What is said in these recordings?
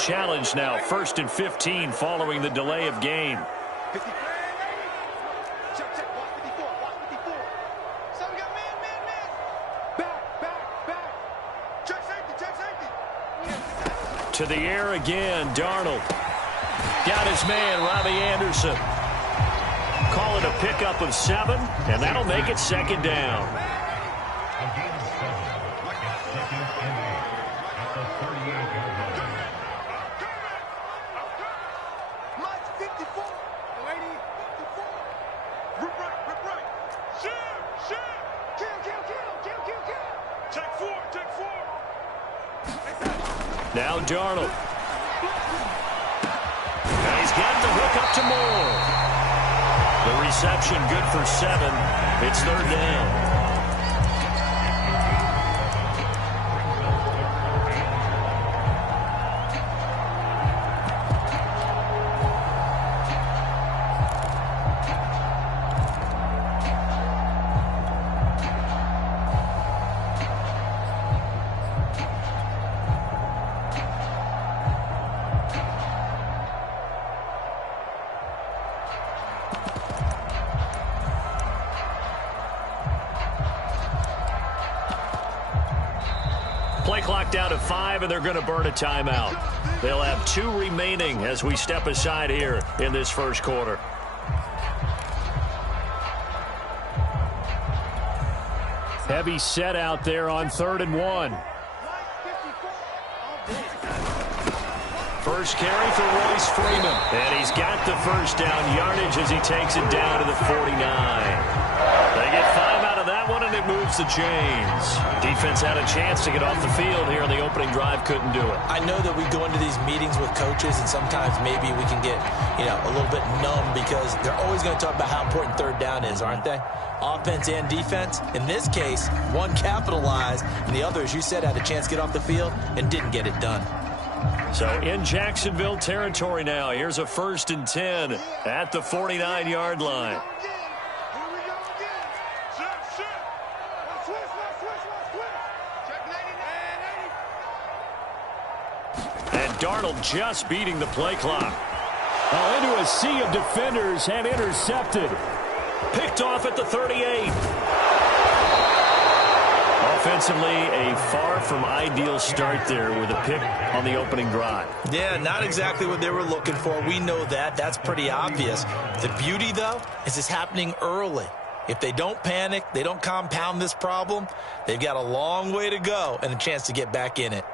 challenge now. 1st and 15 following the delay of game. To the air again, Darnold. Got his man, Robbie Anderson. Call it a pickup of 7, and that'll make it 2nd down. Now Darnold. And he's got the hook up to Moore. The reception good for 7. It's 3rd down. Play clock down to 5, and they're going to burn a timeout. They'll have 2 remaining as we step aside here in this first quarter. Heavy set out there on 3rd and 1. First carry for Royce Freeman. And he's got the first down yardage as he takes it down to the 49. They get 5 out of that one, and it moves the chains. Defense had a chance to get off the field here on the opening drive, couldn't do it. I know that we go into these meetings with coaches, and sometimes maybe we can get, a little bit numb because they're always going to talk about how important 3rd down is, aren't they? Offense and defense. In this case, one capitalized, and the other, as you said, had a chance to get off the field and didn't get it done. So in Jacksonville territory now, here's a 1st and 10 at the 49-yard line. And Darnold just beating the play clock. Into a sea of defenders and intercepted. Picked off at the 38. Offensively, a far from ideal start there with a pick on the opening drive. Yeah, not exactly what they were looking for. We know that. That's pretty obvious. The beauty, though, is it's happening early. If they don't panic, they don't compound this problem, they've got a long way to go and a chance to get back in it.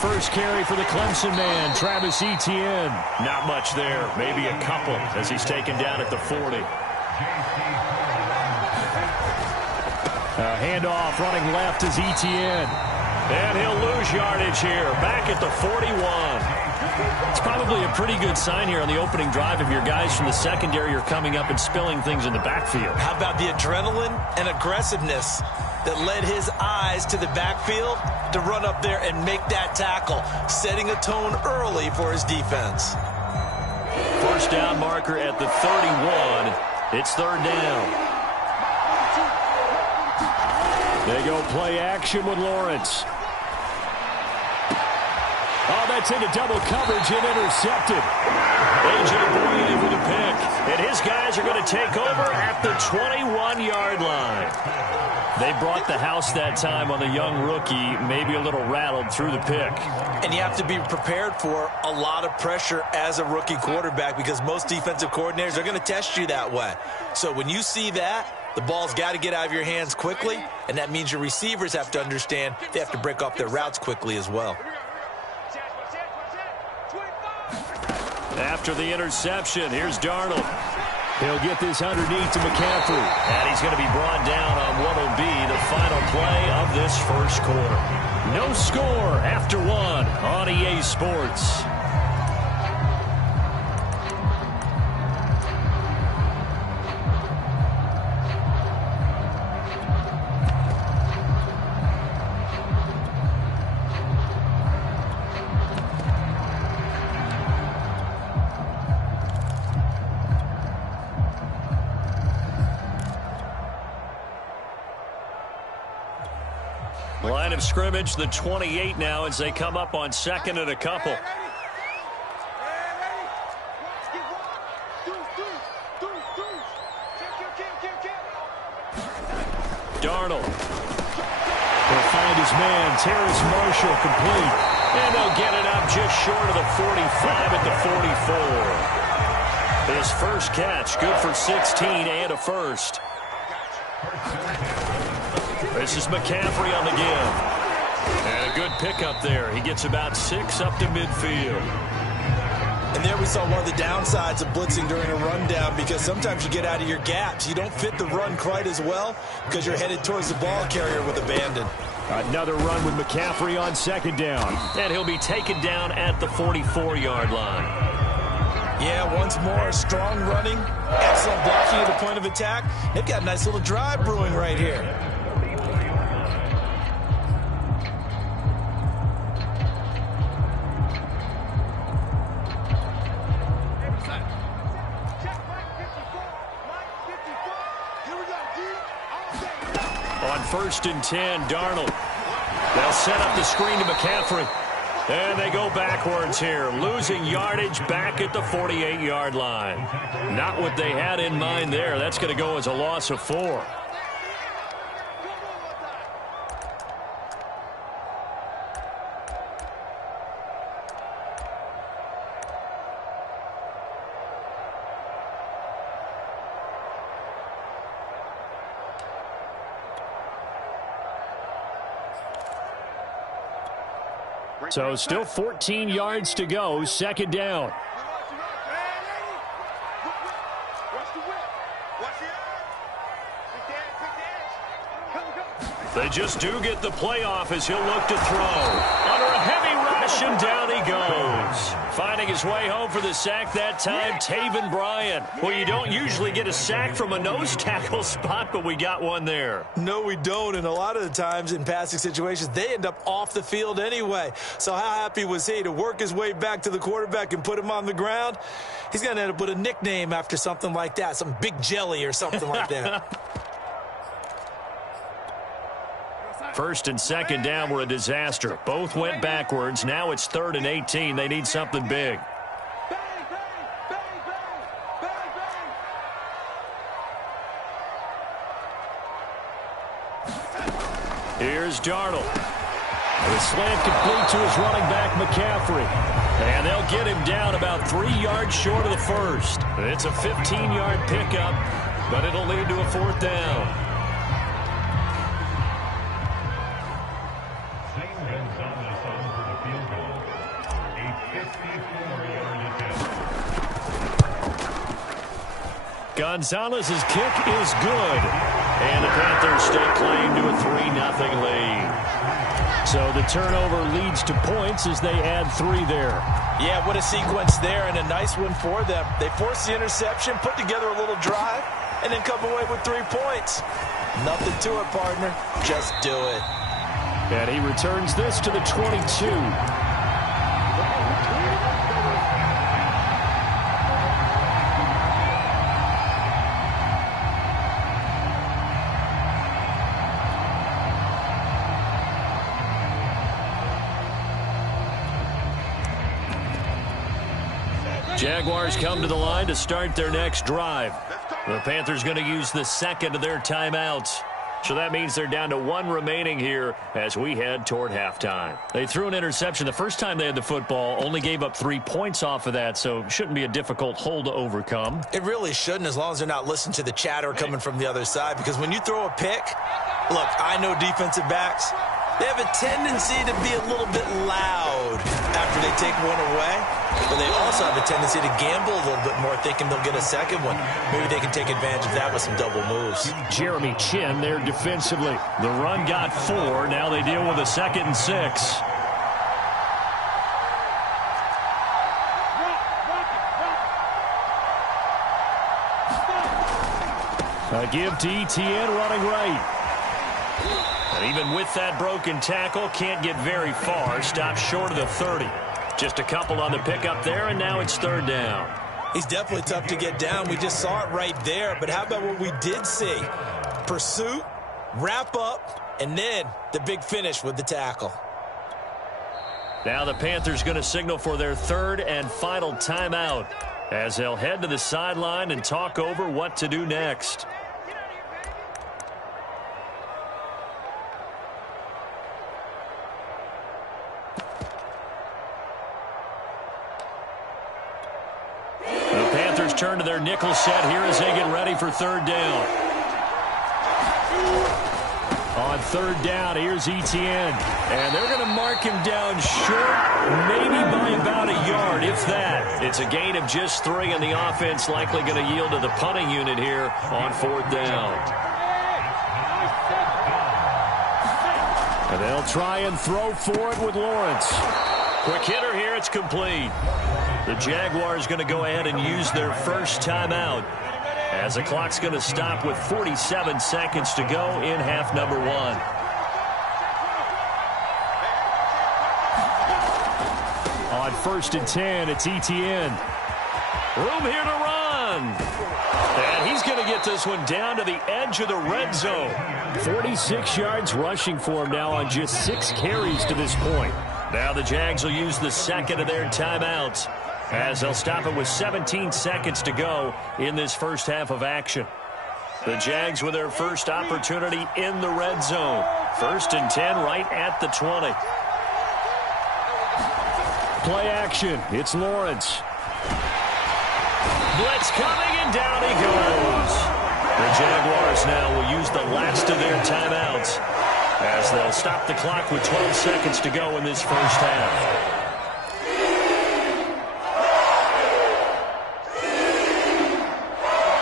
First carry for the Clemson man, Travis Etienne. Not much there, maybe a couple as he's taken down at the 40. Handoff running left is Etienne. And he'll lose yardage here, back at the 41. It's probably a pretty good sign here on the opening drive if your guys from the secondary are coming up and spilling things in the backfield. How about the adrenaline and aggressiveness that led his eyes to the backfield to run up there and make that tackle, setting a tone early for his defense. First down marker at the 31. It's 3rd down. They go play action with Lawrence. Oh, that's into double coverage and intercepted. A.J. Boyd with a pick. And his guys are going to take over at the 21-yard line. They brought the house that time on the young rookie, maybe a little rattled through the pick. And you have to be prepared for a lot of pressure as a rookie quarterback because most defensive coordinators are going to test you that way. So when you see that, the ball's got to get out of your hands quickly, and that means your receivers have to understand they have to break off their routes quickly as well. After the interception, here's Darnold. He'll get this underneath to McCaffrey. And he's going to be brought down on what will be the final play of this first quarter. No score after one on EA Sports. Line of scrimmage, the 28 now as they come up on second and a couple. Darnold He'll find his man, Terrace Marshall, complete. And they'll get it up just short of the 45 at the 44. His first catch, good for 16 and a first. This is McCaffrey on the give. And a good pickup there. He gets about 6 up to midfield. And there we saw one of the downsides of blitzing during a rundown, because sometimes you get out of your gaps. You don't fit the run quite as well because you're headed towards the ball carrier with abandon. Another run with McCaffrey on second down. And he'll be taken down at the 44-yard line. Yeah, once more, strong running, excellent blocking at the point of attack. They've got a nice little drive brewing right here. On 1st and 10, Darnold. They'll set up the screen to McCaffrey. And they go backwards here, losing yardage back at the 48-yard line. Not what they had in mind there. That's going to go as a loss of 4. So still 14 yards to go, second down. They just do get the playoff as he'll look to throw. Under a heavy rush, and down he goes. Finding his way home for the sack that time, Taven Bryan. Well, you don't usually get a sack from a nose tackle spot, but we got one there. No, we don't, and a lot of the times in passing situations, they end up off the field anyway. So how happy was he to work his way back to the quarterback and put him on the ground? He's going to end up with a nickname after something like that, some Big Jelly or something like that. 1st and 2nd down were a disaster. Both went backwards. Now it's 3rd and 18. They need something big. Here's Darnold. The slant complete to his running back, McCaffrey. And they'll get him down about 3 yards short of the first. It's a 15-yard pickup, but it'll lead to a 4th down. Gonzalez's kick is good. And the Panthers stake claim to a 3-0 lead. So the turnover leads to points as they add 3 there. Yeah, what a sequence there, and a nice one for them. They force the interception, put together a little drive, and then come away with 3 points. Nothing to it, partner. Just do it. And he returns this to the 22. Jaguars come to the line to start their next drive. The Panthers going to use the second of their timeouts. So that means they're down to 1 remaining here as we head toward halftime. They threw an interception the first time they had the football, only gave up 3 points off of that, so shouldn't be a difficult hole to overcome. It really shouldn't, as long as they're not listening to the chatter coming from the other side, because when you throw a pick, look, I know defensive backs, They have a tendency to be a little bit loud after they take one away, but they also have a tendency to gamble a little bit more, thinking they'll get a second one. Maybe they can take advantage of that with some double moves. Jeremy Chin there defensively. The run got 4. Now they deal with a 2nd and 6. A give to Etienne running right. And even with that broken tackle, can't get very far. Stops short of the 30. Just a couple on the pickup there, and now it's 3rd down. He's definitely tough to get down. We just saw it right there. But how about what we did see? Pursuit, wrap up, and then the big finish with the tackle. Now the Panthers going to signal for their 3rd and final timeout as they'll head to the sideline and talk over what to do next. Turn to their nickel set here as they get ready for 3rd down. On 3rd down, here's Etienne. And they're going to mark him down short, maybe by about a yard, if that. It's a gain of just 3, and the offense likely going to yield to the punting unit here on 4th down. And they'll try and throw for it with Lawrence. Quick hitter here, it's complete. The Jaguars going to go ahead and use their first timeout as the clock's going to stop with 47 seconds to go in half number 1. On 1st and 10, it's Etienne. Room here to run. And he's going to get this one down to the edge of the red zone. 46 yards rushing for him now on just 6 carries to this point. Now the Jags will use the 2nd of their timeouts, as they'll stop it with 17 seconds to go in this first half of action. The Jags with their first opportunity in the red zone. 1st and 10 right at the 20. Play action. It's Lawrence. Blitz coming, and down he goes. The Jaguars now will use the last of their timeouts as they'll stop the clock with 12 seconds to go in this first half.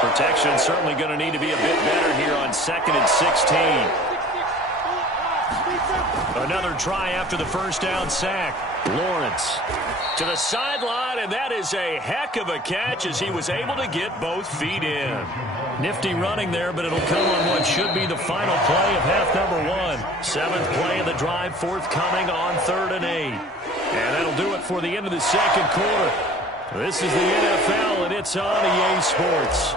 Protection certainly going to need to be a bit better here on 2nd and 16. Another try after the first down sack. Lawrence to the sideline, and that is a heck of a catch as he was able to get both feet in. Nifty running there, but it'll come on what should be the final play of half number 1. 7th play of the drive forthcoming on 3rd and 8. And that'll do it for the end of the 2nd quarter. This is the NFL, and it's on EA Sports.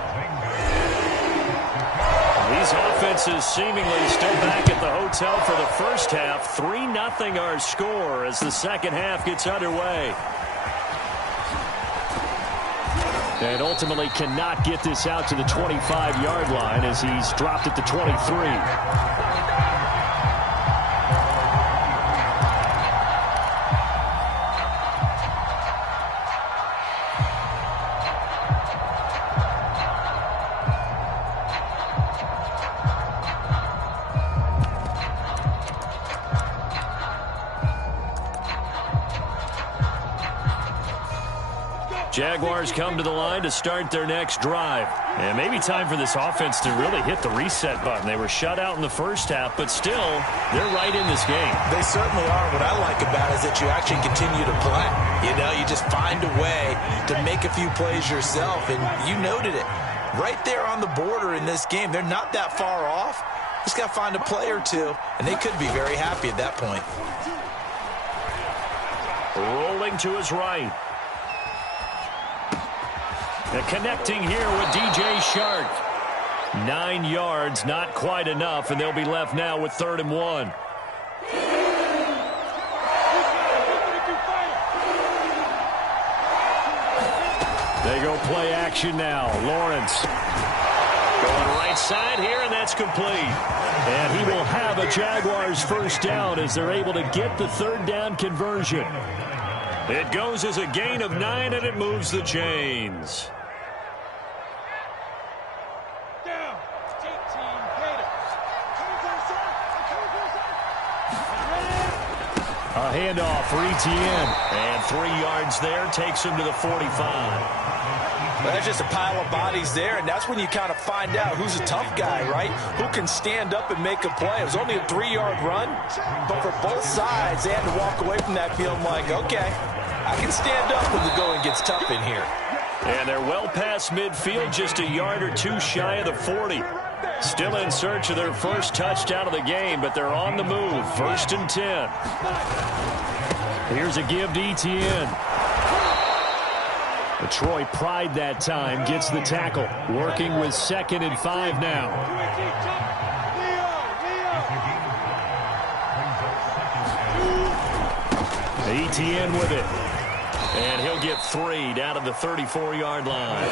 These offenses seemingly still back at the hotel for the first half. 3-0 our score as the second half gets underway. And ultimately cannot get this out to the 25-yard line as he's dropped at the 23. Jaguars come to the line to start their next drive. And maybe time for this offense to really hit the reset button. They were shut out in the first half, but still, they're right in this game. They certainly are. What I like about it is that you actually continue to play. You know, you just find a way to make a few plays yourself, and you noted it. Right there on the border in this game, they're not that far off. Just got to find a play or two, and they could be very happy at that point. Rolling to his right. And connecting here with DJ Shark. 9 yards, not quite enough, and they'll be left now with 3rd and 1. They go play action now. Lawrence going right side here, and that's complete. And he will have a Jaguars first down as they're able to get the 3rd down conversion. It goes as a gain of 9, and it moves the chains. A handoff for Etienne. And 3 yards there takes him to the 45. Well, that's just a pile of bodies there, and that's when you kind of find out who's a tough guy, right? Who can stand up and make a play. It was only a 3-yard run, but for both sides, they had to walk away from that field like, okay, I can stand up when the going gets tough in here. And they're well past midfield, just a yard or two shy of the 40. Still in search of their first touchdown of the game, but they're on the move. 1st and 10. Here's a give to Etienne. Detroit pride that time, gets the tackle. Working with 2nd and 5 now. Etienne with it. And he'll get 3 down to the 34-yard line.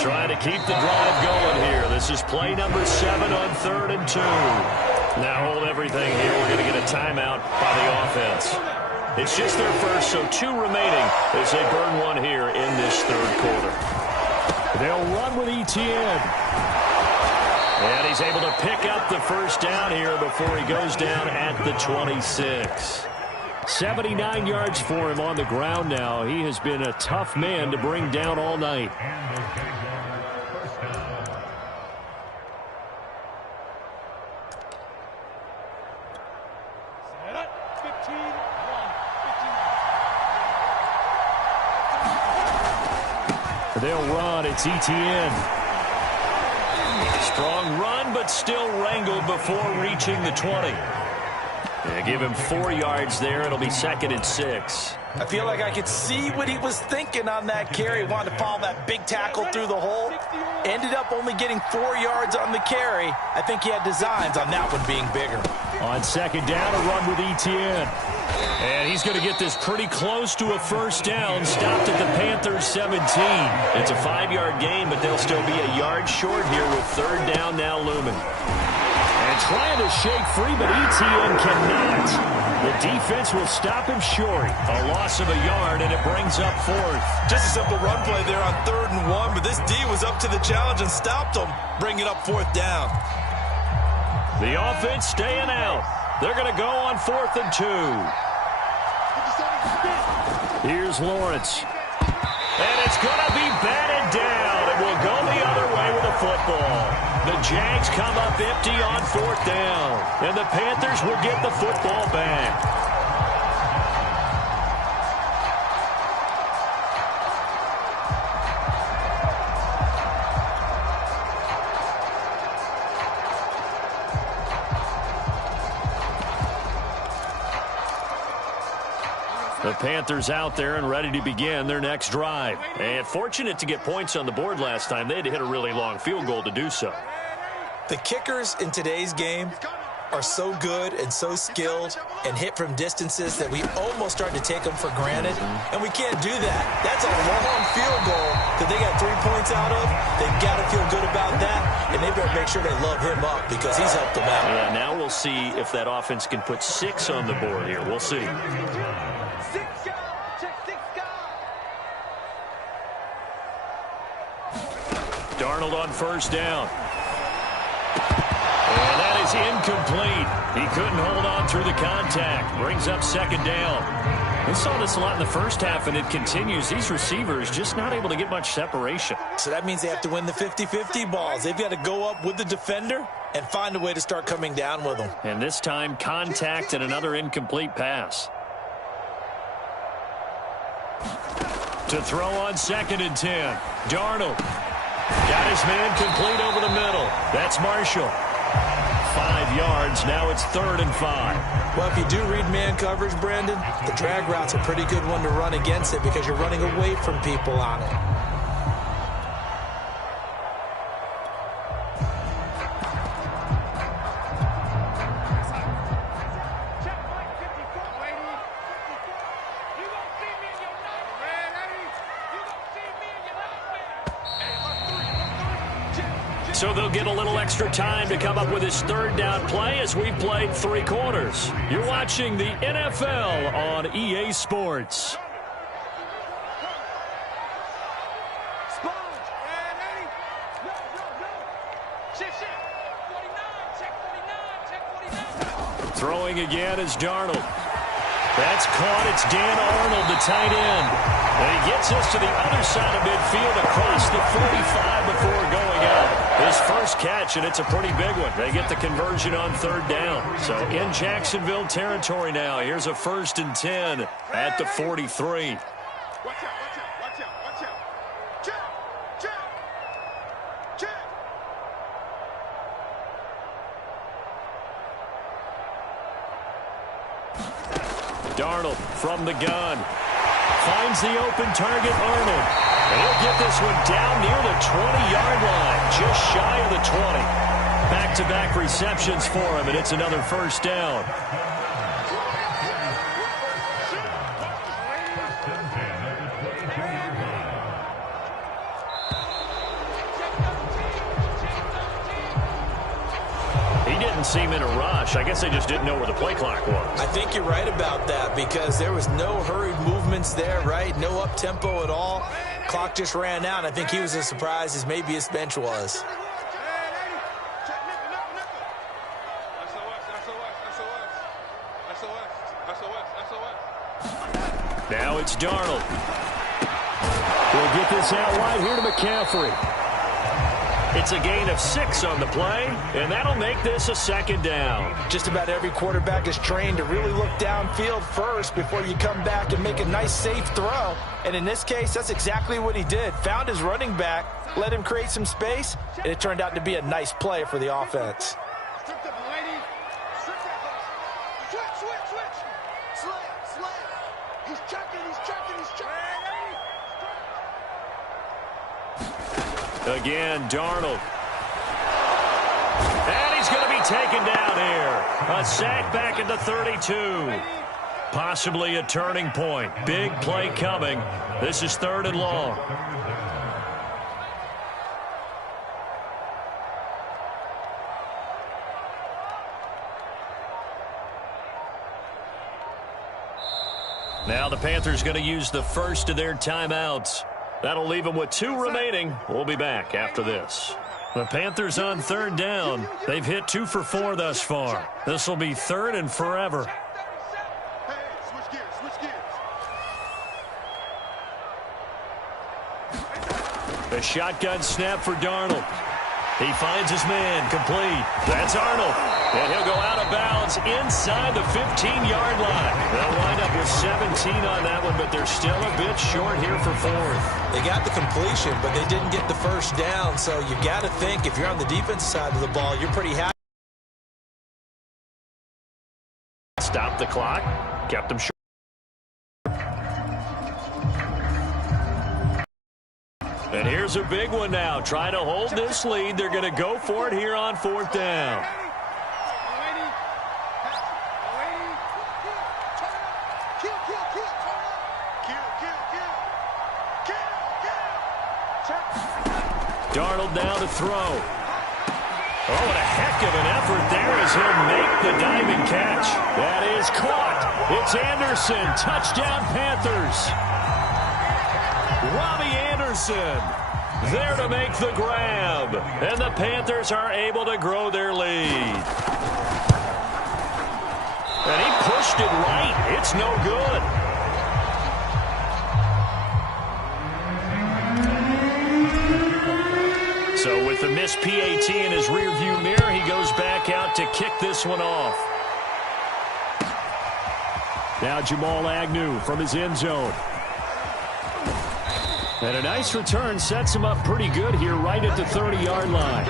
Trying to keep the drive going here. This is play number 7 on 3rd and 2. Now hold everything here. We're going to get a timeout by the offense. It's just their first, so 2 remaining as they burn 1 here in this 3rd quarter. They'll run with Etienne. And he's able to pick up the first down here before he goes down at the 26. 79 yards for him on the ground now. He has been a tough man to bring down all night. They'll run. It's Etienne. Strong run, but still wrangled before reaching the 20. They give him 4 yards there. It'll be 2nd and 6. I feel like I could see what he was thinking on that carry. Wanted to follow that big tackle through the hole. Ended up only getting 4 yards on the carry. I think he had designs on that one being bigger. On 2nd down, a run with Etienne. And he's going to get this pretty close to a first down. Stopped at the Panthers' 17. It's a 5-yard gain, but they'll still be a yard short here with 3rd down now looming. And trying to shake free, but Etienne cannot. The defense will stop him short. A loss of a yard, and it brings up 4th. Just a simple run play there on 3rd and 1, but this D was up to the challenge and stopped him, bringing up 4th down. The offense staying out. They're going to go on 4th and 2. Here's Lawrence. And it's going to be batted down. It will go the other way with the football. The Jags come up empty on 4th down. And the Panthers will get the football back. The Panthers out there and ready to begin their next drive. And fortunate to get points on the board last time. They had to hit a really long field goal to do so. The kickers in today's game are so good and so skilled and hit from distances that we almost start to take them for granted. And we can't do that. That's a long field goal that they got 3 points out of. They've got to feel good about that. And they better make sure they love him up because he's helped them out. Yeah, now we'll see if that offense can put 6 on the board here. We'll see. Darnold on 1st down. And that is incomplete. He couldn't hold on through the contact. Brings up 2nd down. We saw this a lot in the first half, and it continues. These receivers just not able to get much separation. So that means they have to win the 50-50 balls. They've got to go up with the defender and find a way to start coming down with them. And this time, contact and another incomplete pass. To throw on 2nd and 10. Darnold. Got his man complete over the middle. That's Marshall. 5 yards. Now it's 3rd and 5. Well, if you do read man coverage, Brandon, the drag route's a pretty good one to run against it because you're running away from people on it. So they'll get a little extra time to come up with his 3rd down play as we've played 3 quarters. You're watching the NFL on EA Sports. Throwing again is Darnold. That's caught. It's Dan Arnold, the tight end. And he gets us to the other side of midfield across the 45 before going out. His first catch, and it's a pretty big one. They get the conversion on third down. So in Jacksonville territory now. Here's a 1st and 10 at the 43. Darnold from the gun. Finds the open target, Arnold. And he'll get this one down near the 20-yard line, just shy of the 20. Back-to-back receptions for him, and it's another first down. Seem in a rush. I guess they just didn't know where the play clock was. I think you're right about that because there was no hurried movements there, right? No up-tempo at all. Clock just ran out. I think he was as surprised as maybe his bench was. Now it's Darnold. We'll get this out wide here to McCaffrey. It's a gain of 6 on the play, and that'll make this a 2nd down. Just about every quarterback is trained to really look downfield first before you come back and make a nice, safe throw. And in this case, that's exactly what he did. Found his running back, let him create some space, and it turned out to be a nice play for the offense. Again, Darnold. And he's going to be taken down here. A sack back at the 32. Possibly a turning point. Big play coming. This is 3rd and long. Now the Panthers going to use the first of their timeouts. That'll leave them with 2 remaining. We'll be back after this. The Panthers on 3rd down. They've hit 2 for 4 thus far. This will be 3rd and forever. The shotgun snap for Darnold. He finds his man, complete. That's Arnold. And he'll go out of bounds inside the 15-yard line. They'll wind up with 17 on that one, but they're still a bit short here for 4th. They got the completion, but they didn't get the first down. So you got to think if you're on the defensive side of the ball, you're pretty happy. Stop the clock. Kept them short. And here's a big one now. Trying to hold this lead. They're going to go for it here on 4th down. Darnold now to throw. Oh, what a heck of an effort there as he'll make the diving catch. That is caught. It's Anderson. Touchdown, Panthers. Robbie Anderson there to make the grab. And the Panthers are able to grow their lead. And he pushed it right. It's no good. So with the missed PAT in his rearview mirror, he goes back out to kick this one off. Now Jamal Agnew from his end zone. And a nice return sets him up pretty good here right at the 30-yard line.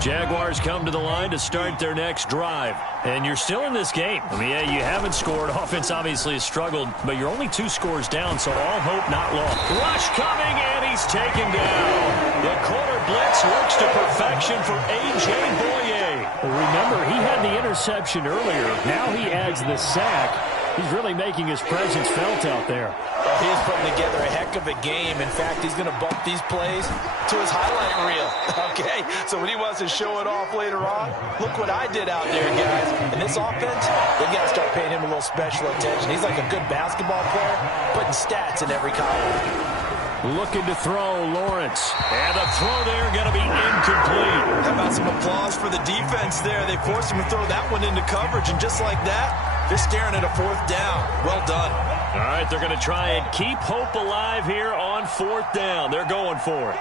Jaguars come to the line to start their next drive. And you're still in this game. I mean, yeah, you haven't scored. Offense obviously has struggled, but you're only 2 scores down, so all hope not lost. Rush coming, and he's taken down. The corner blitz works to perfection for A.J. Boye. Well, remember, he had the interception earlier. Now he adds the sack. He's really making his presence felt out there. He is putting together a heck of a game. In fact, he's going to bump these plays to his highlight reel. Okay, so when he wants to show it off later on, look what I did out there, guys. In this offense, they've got to start paying him a little special attention. He's like a good basketball player, putting stats in every column. Looking to throw, Lawrence. And the throw there going to be incomplete. some applause for the defense there. They forced him to throw that one into coverage, and just like that, they're staring at a 4th down. Well done. All right, they're going to try and keep hope alive here on 4th down. They're going for it.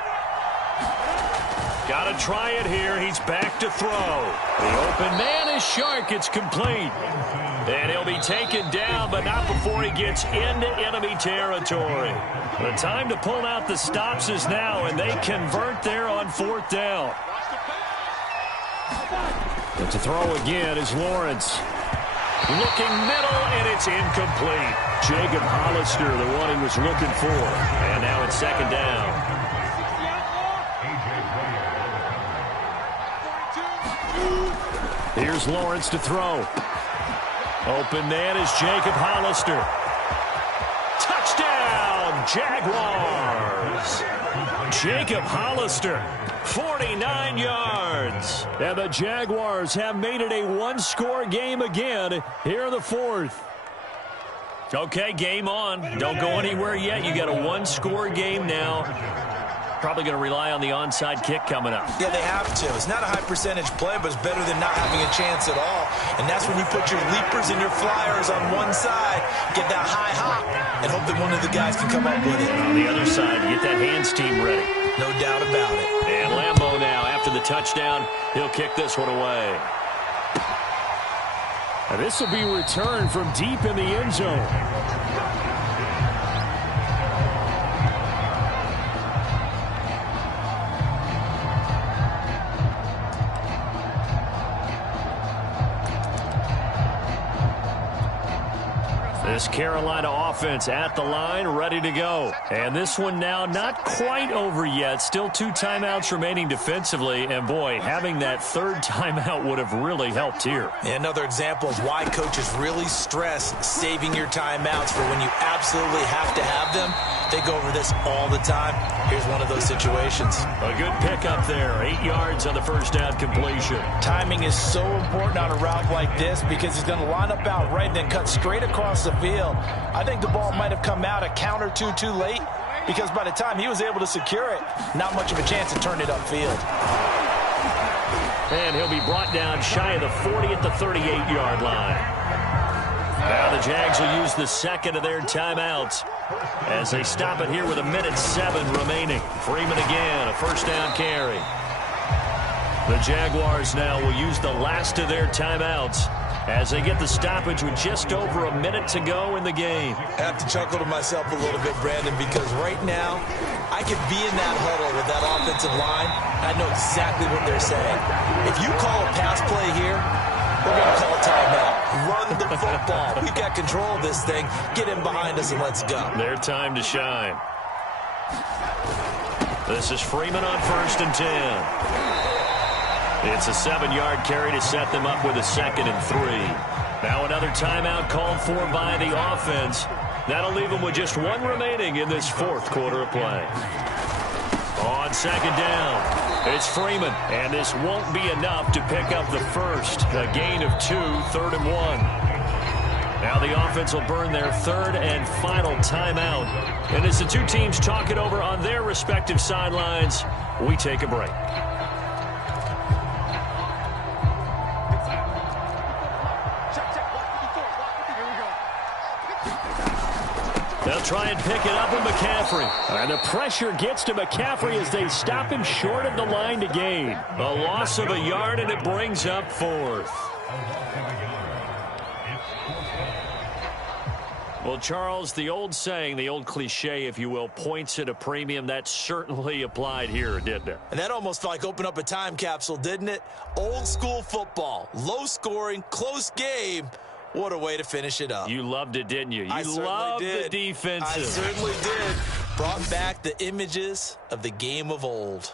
Got to try it here. He's back to throw. The open man is Shark. It's complete. And he'll be taken down, but not before he gets into enemy territory. The time to pull out the stops is now, and they convert there on 4th down. But to throw again is Lawrence. Looking middle, and it's incomplete. Jacob Hollister, the one he was looking for. And now it's 2nd down. Here's Lawrence to throw. Open man is Jacob Hollister. Touchdown, Jaguars. Jacob Hollister, 49 yards. And the Jaguars have made it a one-score game again here in the 4th. Okay, game on. Don't go anywhere yet. You got a one-score game now. Probably going to rely on the onside kick coming up. Yeah, they have to. It's not a high percentage play, but it's better than not having a chance at all. And that's when you put your leapers and your flyers on one side, get that high hop, and hope that one of the guys can come up with it. On the other side, you get that hands team ready. No doubt about it. And Leemo now, after the touchdown, he'll kick this one away. And this will be returned from deep in the end zone. This Carolina offense at the line, ready to go. And this one now not quite over yet. Still 2 timeouts remaining defensively. And, boy, having that 3rd timeout would have really helped here. Another example of why coaches really stress saving your timeouts for when you absolutely have to have them. They go over this all the time. Here's one of those situations. A good pickup there. 8 yards on the 1st down completion. Timing is so important on a route like this because he's going to line up out right and then cut straight across the field. I think the ball might have come out a count or two too late because by the time he was able to secure it, not much of a chance to turn it upfield. And he'll be brought down shy of the 40 at the 38-yard line. Now the Jags will use the 2nd of their timeouts as they stop it here with 1:07 remaining. Freeman again, a 1st down carry. The Jaguars now will use the last of their timeouts as they get the stoppage with just over a minute to go in the game. I have to chuckle to myself a little bit, Brandon, because right now I could be in that huddle with that offensive line. I know exactly what they're saying. If you call a pass play here, we're going to call a timeout. Run the football. We've got control of this thing. Get in behind us and let's go. Their time to shine. This is Freeman on 1st and 10. It's a 7-yard carry to set them up with a 2nd and 3. Now another timeout called for by the offense. That'll leave them with just 1 remaining in this 4th quarter of play. On 2nd down, it's Freeman, and this won't be enough to pick up the 1st. A gain of 2, 3rd and 1. Now the offense will burn their 3rd and final timeout. And as the 2 teams talk it over on their respective sidelines, we take a break. They'll try and pick it up with McCaffrey. And the pressure gets to McCaffrey as they stop him short of the line to gain. A loss of a yard, and it brings up 4th. Well, Charles, the old saying, the old cliche, if you will, points at a premium. That certainly applied here, didn't it? And that almost like opened up a time capsule, didn't it? Old school football, low scoring, close game. What a way to finish it up. You loved it, didn't you? You loved the defensive. I certainly did. Brought back the images of the game of old.